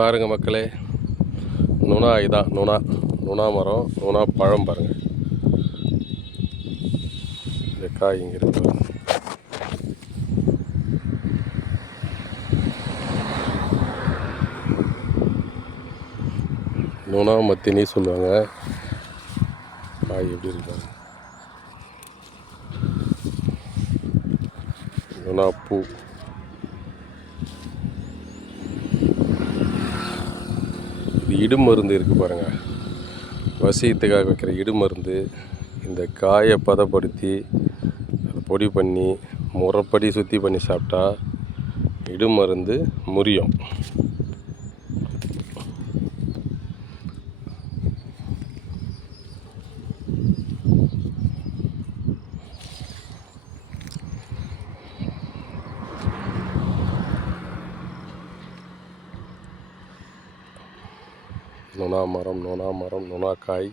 பாருங்கள் மக்களே, நுணா இதான் நுணா மரம், நுணா பழம் பாருங்கள். இந்த காய் இங்கே இருக்கு. நுணா மத்தினி சொல்லுவாங்க. காய் எப்படி இருக்காங்க, நுணா பூ. இது இடுமருந்து இருக்குது பாருங்கள், வசியத்துக்காக வைக்கிற இடுமருந்து. இந்த காயை பதப்படுத்தி அதை பொடி பண்ணி முறைப்படி சுத்தி பண்ணி சாப்பிட்டா இடுமருந்து முறியும். நுணா மரம், நுணா காய்.